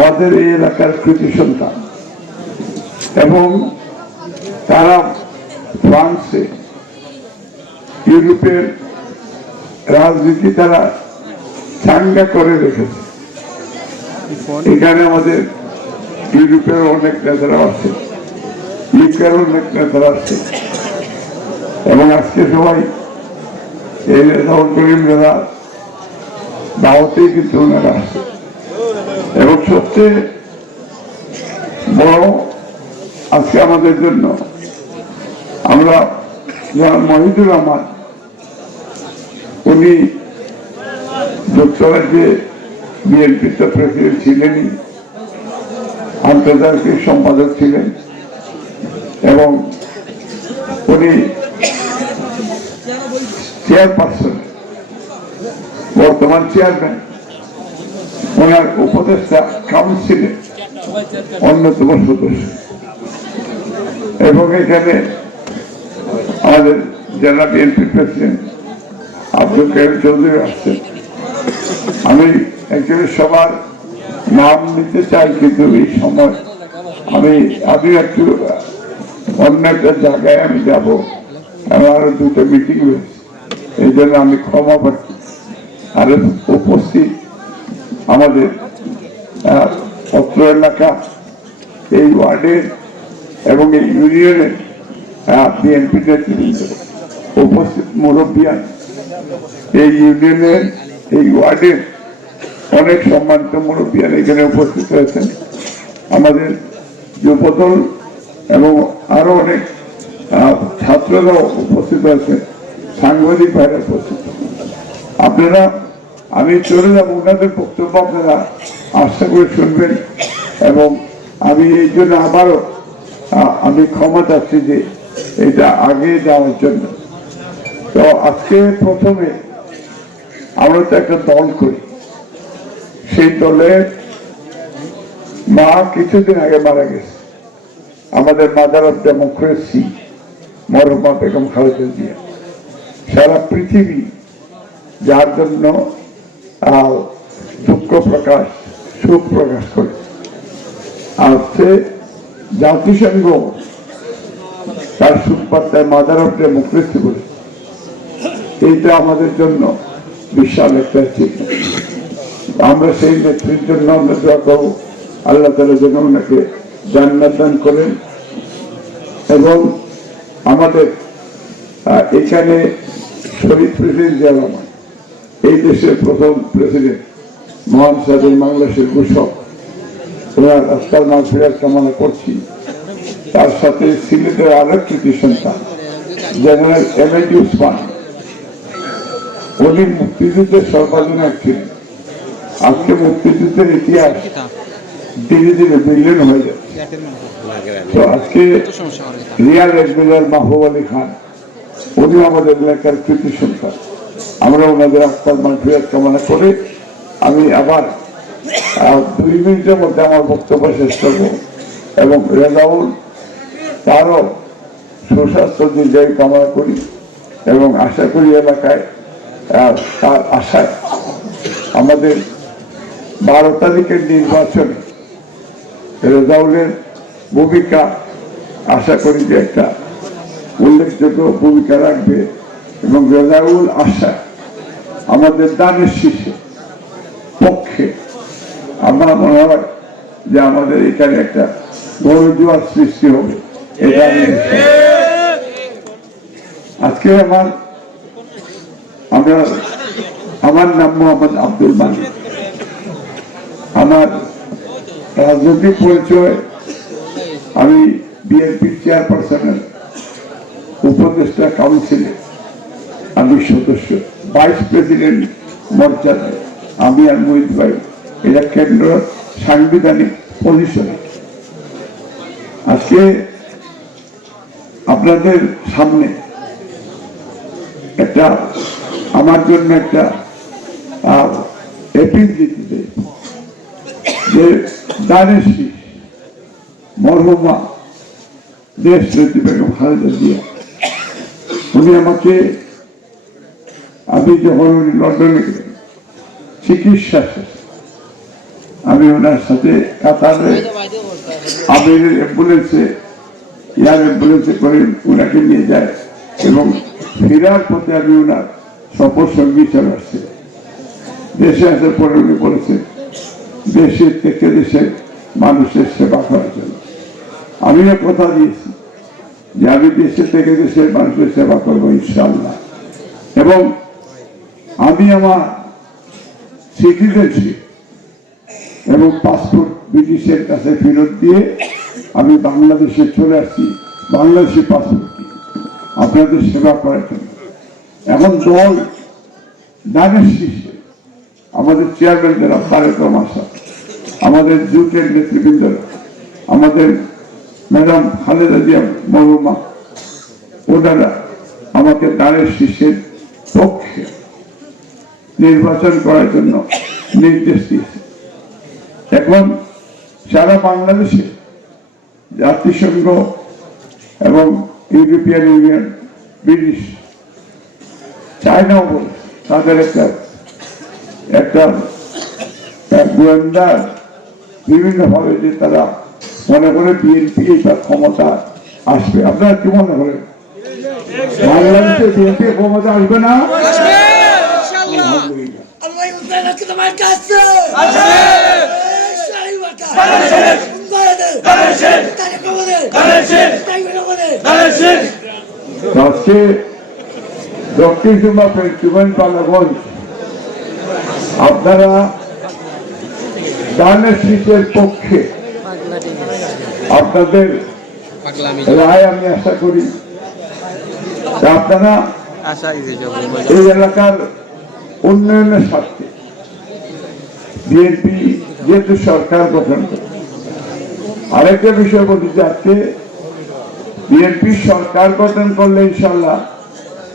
আমাদের এই এলাকার কৃতি সন্তান এবং তারা ফ্রান্সে ইউরোপের রাজনীতি তারা চাঙ্গা করে রেখেছে। এখানে আমাদের ইউরোপের অনেক নেতারা আছে, ইউকের অনেক নেতারা আছে এবং আজকে সবাই এই নেতা করিম নেতা দাওয়াতেই কিন্তু ওনারা আসছে। এবং সবচেয়ে বড় আজকে আমাদের জন্য আমরা মহিদুর রহমান, উনি যুক্তরাজ্যে বিএনপিতে প্রেসিডেন্ট ছিলেনই, আন্তর্জাতিক সম্পাদক ছিলেন এবং উনি চেয়ারপারসন, বর্তমান চেয়ারম্যান, ওনার উপদেষ্টা কাউন্সিলের অন্যতম সদস্য এবং এখানে আমাদের জেলা বিএনপি প্রেসিডেন্ট আব্দুল কাইম চৌধুরী আসছেন। আমি একচুয়ালি সবার নাম নিতে চাই, কিন্তু এই সময় আমি একটু অন্য একটা জায়গায় আমি যাব, আমার আরো দুটো মিটিং রয়েছে, এই জন্য আমি ক্ষমা প্রার্থী। আর উপস্থিত আমাদের অত্র এলাকা, এই ওয়ার্ডের এবং এই ইউনিয়নের বিএনপি নেতৃবৃন্দ, উপস্থিত মুরব্বিয়ান, এই ইউনিয়নের এই ওয়ার্ডের অনেক সম্মানিত মুরব্বিয়ান এখানে উপস্থিত হয়েছেন, আমাদের যুবদল এবং আরো অনেক ছাত্ররাও উপস্থিত হয়েছে, সাংবাদিক ভাইরা উপস্থিত। আপনারা, আমি চলে যাবো, ওনাদের বক্তব্য আপনারা আশা করে শুনবেন এবং আমি এই জন্য আবারও আমি ক্ষমা চাচ্ছি যে এটা আগে যাওয়ার জন্য। তো আজকে প্রথমে আমরা তো একটা দল করি, সেই দলের মা কিছুদিন আগে মারা গেছে, আমাদের মাদার অফ ডেমোক্রেসি মরহুমা বেগম খালেদা জিয়া। সারা পৃথিবী যার জন্য দুঃখ প্রকাশ, শোক প্রকাশ করে, আর সে জাতিসংঘ তার সুপাত্তায় মাদার অফ ডেমোক্রেসি বলে, এইটা আমাদের জন্য বিশাল একটা চিহ্ন। আমরা সেই নেত্রীর জন্য আমরা দোয়া করব, আল্লাহ তাআলা যেন ওনাকে জান্নাত দান করেন। এবং আমাদের এখানে শহীদ প্রেসিডেন্ট জিয়া রহমান, এই দেশের প্রথম প্রেসিডেন্ট, মহান স্বাধীন বাংলাদেশের ঘোষক, ওনার আত্মার মাগফিরাত কামনা করছি। তার সাথে সিলেটের আরেক কৃতি সন্তান জেনারেল এমএজি ওসমান, উনি মুক্তিযুদ্ধের সর্বাধিনায়ক ছিলেন। আজকে মুক্তিযুদ্ধের ইতিহাস ধীরে ধীরে বিলীন হয়ে যাচ্ছে। তো আজকে রিয়াল এডমিরাল মাহবুব আলী খান, উনি আমাদের এলাকার কৃতি সন্তান। আমরা ওনাদের আত্মার মাগফিরাত কামনা করে আমি আবার 2 মিনিটের মধ্যে আমার বক্তব্য শেষ করবো এবং রেজাউল, তারও সুস্বাস্থ্য দীর্ঘায়ু কামনা করি এবং আশা করি এলাকায় তার আশায় আমাদের 12 তারিখের নির্বাচনে রেজাউলের ভূমিকা আশা করি যে একটা উল্লেখযোগ্য ভূমিকা রাখবে এবং রেজাউল আশা আমাদের দানের শীর্ষে পক্ষে আমার মনে হয় যে আমাদের এখানে একটা বড় জোয়ার সৃষ্টি হবে। এটা আজকে আমার নাম মোহাম্মদ আব্দুল মালিক। আমার রাজনৈতিক পরিচয়, আমি বিএনপির চেয়ারপারসনের উপদেষ্টা কাউন্সিলে আমি সদস্য, ভাইস প্রেসিডেন্ট মর্যাদায় আমি আর মহিদ ভাই, এটা কেন্দ্র সাংবিধানিক পজিশনে। আজকে আপনাদের সামনে একটা আমার জন্য একটা এপিল দিতে চাই যে দানের শীষ মরহুমা দেশ নেত্রী বেগম খালেদা জিয়া, উনি আমাকে, আমি যখন উনি লন্ডনে গেলেন চিকিৎসা শেষ, আমি ওনার সাথে কাতারে আমির অ্যাম্বুলেন্সে এয়ার অ্যাম্বুলেন্সে করে ওনাকে নিয়ে যায় এবং ফেরার পথে আমি ওনার সফর সঙ্গী হিসাবে আসছি। দেশে আসার পরে উনি বলেছেন দেশের থেকে দেশের মানুষের সেবা করার জন্য। আমিও কথা দিয়েছি যে আমি দেশে থেকে দেশের মানুষের সেবা করবো ইনশাআল্লাহ। এবং আমি আমার সিটিজেনশিপ এবং পাসপোর্ট ব্রিটিশের কাছে ফেরত দিয়ে আমি বাংলাদেশে চলে আসছি বাংলাদেশি পাসপোর্ট দিয়ে আপনাদের সেবা করার জন্য। এখন দল দানের শীর্ষে আমাদের চেয়ারম্যান যারা তারেক রহমান সাহেব, আমাদের জুটের নেতৃবৃন্দরা, আমাদের ম্যাডাম খালেদা জিয়া মরহুমা, ওনারা আমাকে দানের শীর্ষের পক্ষে নির্বাচন করার জন্য নির্দেশ দিয়েছে। এখন সারা বাংলাদেশে জাতিসংঘ এবং ইউরোপিয়ান ইউনিয়ন, ব্রিটিশ, চায়নাও বলে তাদের একটা গোয়েন্দা বিভিন্নভাবে যে তারা মনে করে বিএনপি তার ক্ষমতা আসবে। আপনারা কি মনে করেন বাংলাদেশে বিএনপি ক্ষমতা আসবে না? আজকে দক্ষিণ পালাগঞ্জ আপনারা দানের শীতের পক্ষে আপনাদের রায় আমি আশা করি। আপনারা এই এলাকার উন্নয়নের স্বার্থে বিএনপি যেহেতু সরকার গঠন করে, আরেকটা বিষয় বলতে যাচ্ছে বিএনপি সরকার গঠন করলে ইনশাল্লাহ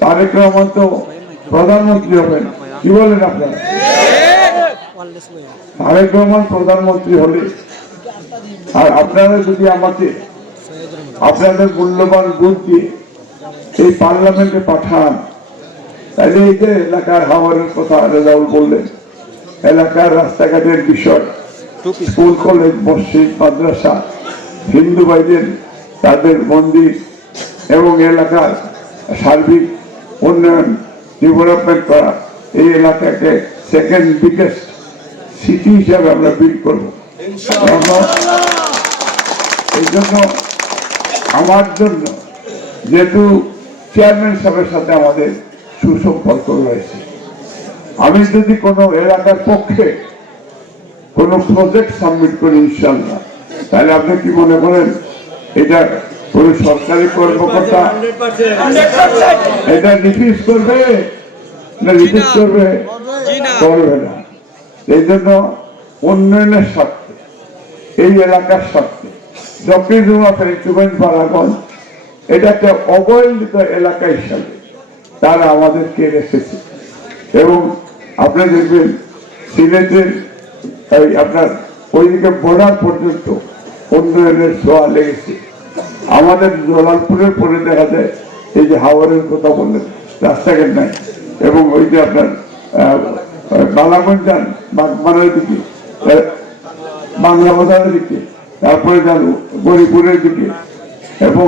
তারেক রহমান তো প্রধানমন্ত্রী হবেন। কি বলেন আপনারা? তারেক রহমান প্রধানমন্ত্রী হলে আর আপনারা যদি আমাকে আপনাদের মূল্যবান ভোট দিয়ে এই পার্লামেন্টে পাঠান, তাহলে এই যে এলাকার হাওয়ারের কথা রেজাউল বললেন, এলাকার রাস্তাঘাটের বিষয়, স্কুল কলেজ মসজিদ মাদ্রাসা, হিন্দু ভাইদের তাদের মন্দির এবং এলাকার সার্বিক উন্নয়ন ডেভেলপমেন্ট করা, এই এলাকাকে সেকেন্ড বিগেস্ট সিটি হিসাবে আমরা বিল্ড করবো। এই জন্য আমার জন্য যেহেতু চেয়ারম্যান সাহেবের সাথে আমাদের সুসম্পর্ক রয়েছে, আমি যদি কোনো এলাকার পক্ষে কোনো প্রজেক্ট সাবমিট করি ইনশাল্লাহ, তাহলে আপনি কি মনে করেন এটা কোন সরকারি কর্মকর্তা এটা রিপিট করবে না? রিপিট করবে? করবে না। এই জন্য উন্নয়নের স্বার্থে, এই এলাকার স্বার্থে দক্ষিণ পাড়াগঞ্জ এটা একটা অবহেলিত এলাকা হিসাবে তারা আমাদেরকে রেখেছে। এবং আপনি দেখবেন সিলেটের আপনার ওইদিকে বর্ডার পর্যন্ত উন্নয়নের ছোঁয়া লেগেছে। আমাদের জলালপুরের পরে দেখা যায় এই যে হাওরের কথা বললেন, রাস্তাঘাট নাই, এবং ওই যে আপনার বালাগঞ্জ যান বাগমানের দিকে, বাংলা বাজারের দিকে, তারপরে যান গরিপুরের দিকে এবং